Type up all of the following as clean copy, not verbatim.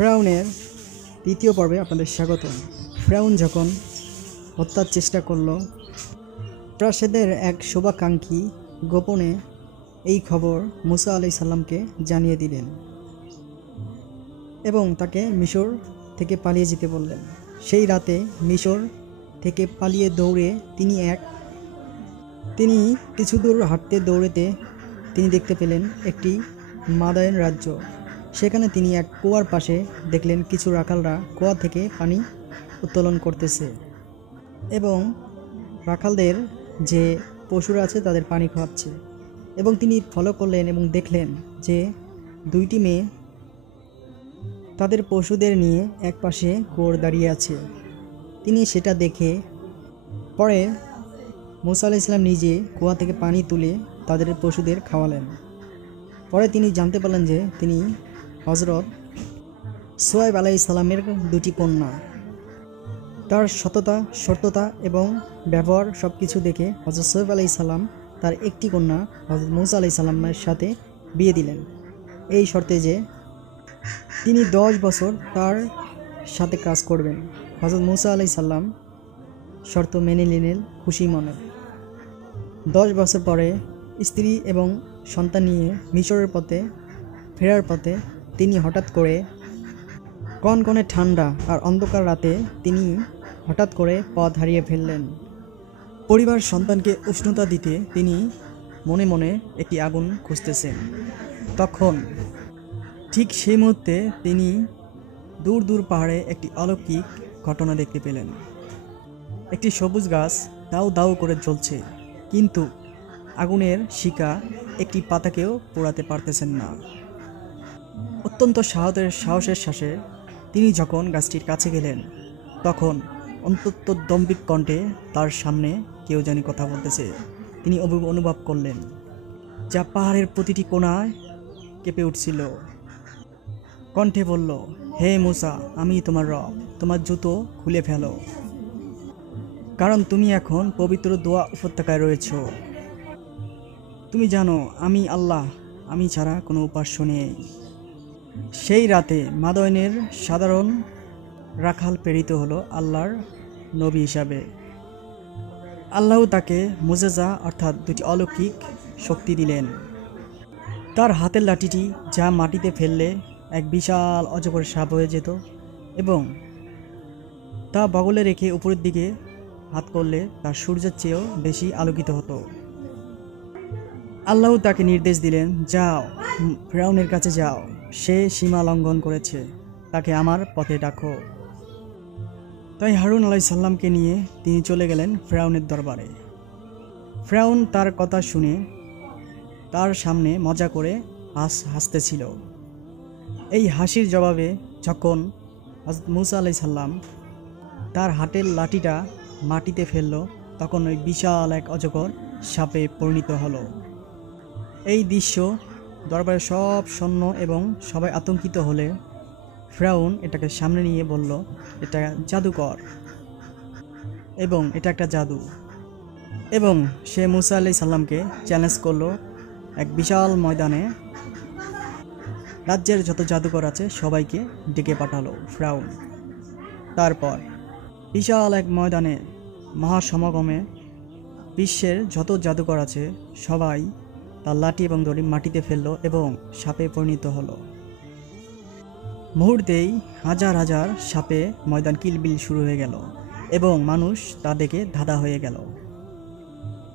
ফেরাউনের দ্বিতীয় পর্বে আপনাদের স্বাগতম। ফেরাউন যখন হত্যার চেষ্টা করল, প্রাসাদের এক শুভাকাঙ্ক্ষী গোপনে এই খবর মুসা আলাইহিস সালামকে জানিয়ে দিলেন এবং তাকে মিশর থেকে পালিয়ে যেতে বললেন। সেই রাতে মিশর থেকে পালিয়ে দৌড়ে তিনি কিছু দূর হাঁটতে দৌড়েতে তিনি দেখতে পেলেন একটি মাদায়েন রাজ্য। সেখানে তিনি এক কুয়ার পাশে দেখলেন কিছু রাখালরা কুয়া থেকে পানি উত্তোলন করতেছে এবং রাখালদের যে পশুরা আছে তাদের পানি খাওয়াচ্ছে। এবং তিনি ফলো করলেন এবং দেখলেন যে দুইটি মেয়ে তাদের পশুদের নিয়ে এক পাশে কুয়োর দাঁড়িয়ে আছে। তিনি সেটা দেখে পরে মুসা আলাইহিস সালাম নিজে কুয়া থেকে পানি তুলে তাদের পশুদের খাওয়ালেন। পরে তিনি জানতে পারলেন যে তিনি হযরত শুআয়ব আলাইহিস সালামের দুটি কন্যা। তার সততা এবং ব্যবহার সব কিছু দেখে হযরত শুআয়ব আলাইহিস সালাম তার একটি কন্যা হযরত মুসা আলাইহিস সালামের সাথে বিয়ে দিলেন, এই শর্তে যে তিনি 10 বছর তার সাথে কাজ করবেন। হযরত মুসা আলাইহিস সালাম শর্ত মেনে নিলেন খুশি মনে। 10 বছর পরে স্ত্রী এবং সন্তান নিয়ে মিশরের পথে ফেরার পথে তিনি হঠাৎ করে কনকনে ঠান্ডা আর অন্ধকার রাতে তিনি হঠাৎ করে পথ হারিয়ে ফেললেন। পরিবার সন্তানকে উষ্ণতা দিতে তিনি মনে মনে একটি আগুন খুঁজতেছেন। তখন ঠিক সেই মুহূর্তে তিনি দূর দূর পাহাড়ে একটি অলৌকিক ঘটনা দেখতে পেলেন। একটি সবুজ গাছ দাউ দাউ করে জ্বলছে, কিন্তু আগুনের শিখা একটি পাতাকেও পোড়াতে পারতেছেন না। অত্যন্ত সাহসের সাথে তিনি যখন গাছটির কাছে গেলেন, তখন অত্যন্ত দম্ভিক কণ্ঠে তার সামনে কেউ জানি কথা বলতেছে। তিনি অনুভব করলেন যা পাহাড়ের প্রতিটি কোণায় কেঁপে উঠছিল। কণ্ঠে বলল, হে মুসা, আমি তোমার রব, তোমার জুতো খুলে ফেলো, কারণ তুমি এখন পবিত্র দোয়া উপত্যকায় রয়েছ। তুমি জানো আমি আল্লাহ, আমি ছাড়া কোনো উপাস্য নেই। সেই রাতে মাদায়েনের সাধারণ রাখাল প্রেরিত হলো আল্লাহর নবী হিসাবে। আল্লাহ তাকে মুজেজা অর্থাৎ দুটি অলৌকিক শক্তি দিলেন। তার হাতের লাঠিটি যা মাটিতে ফেললে এক বিশাল অজগর সাপ হয়ে যেত এবং তা বগলে রেখে উপরের দিকে হাত করলে তা সূর্যের চেয়েও বেশি আলোকিত হতো। আল্লাহ তাকে নির্দেশ দিলেন, যাও ফেরাউনের কাছে যাও, সে সীমা লঙ্ঘন করেছে, তাকে আমার পথে ডাকো। তাই হারুন আলাইহিস সালামকে নিয়ে তিনি চলে গেলেন ফেরাউনের দরবারে। ফেরাউন তার কথা শুনে তার সামনে মজা করে হাসতেছিল। এই হাসির জবাবে যখন হযরত মুসা আলাইহিস সালাম তার হাতের লাঠিটা মাটিতে ফেলল, তখন ওই বিশাল এক অজগর সাপে পরিণত হলো। এই দৃশ্য দরবারে সব সৈন্য এবং সবাই আতঙ্কিত হলে ফেরাউন এটাকে সামনে নিয়ে বলল, এটা জাদুকর এবং এটা একটা জাদু। এবং সে মুসা আলাইহিস সালামকে চ্যালেঞ্জ করলো এক বিশাল ময়দানে। রাজ্যের যত জাদুকর আছে সবাইকে ডেকে পাঠালো ফেরাউন। তারপর বিশাল এক ময়দানে মহাসমাগমে বিশ্বের যত জাদুকর আছে সবাই তার লাঠি এবং দড়ি মাটিতে ফেললো এবং সাপে পরিণত হলো। মুহূর্তেই হাজার হাজার সাপে ময়দান কিলবিল শুরু হয়ে গেল এবং মানুষ তা দেখে ধাঁধা হয়ে গেল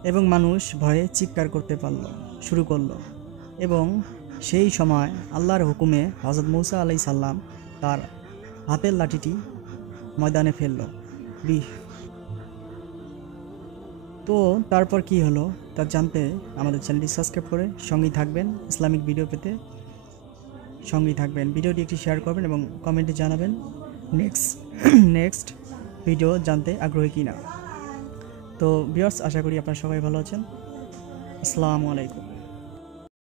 এবং মানুষ ভয়ে চিৎকার করতে শুরু করলো। এবং সেই সময় আল্লাহর হুকুমে হযরত মুসা আলাইহিস সালাম তার হাতের লাঠিটি ময়দানে ফেলল। তো তারপর কি হলো তা জানতে আমাদের চ্যানেলটি সাবস্ক্রাইব করে সঙ্গেই থাকবেন। ইসলামিক ভিডিও পেতে সঙ্গেই থাকবেন। ভিডিওটি একটি শেয়ার করবেন এবং কমেন্টে জানাবেন নেক্সট ভিডিও জানতে আগ্রহী কিনা। তো ভিউয়ার্স, আশা করি আপনারা সবাই ভালো আছেন। আসসালামু আলাইকুম।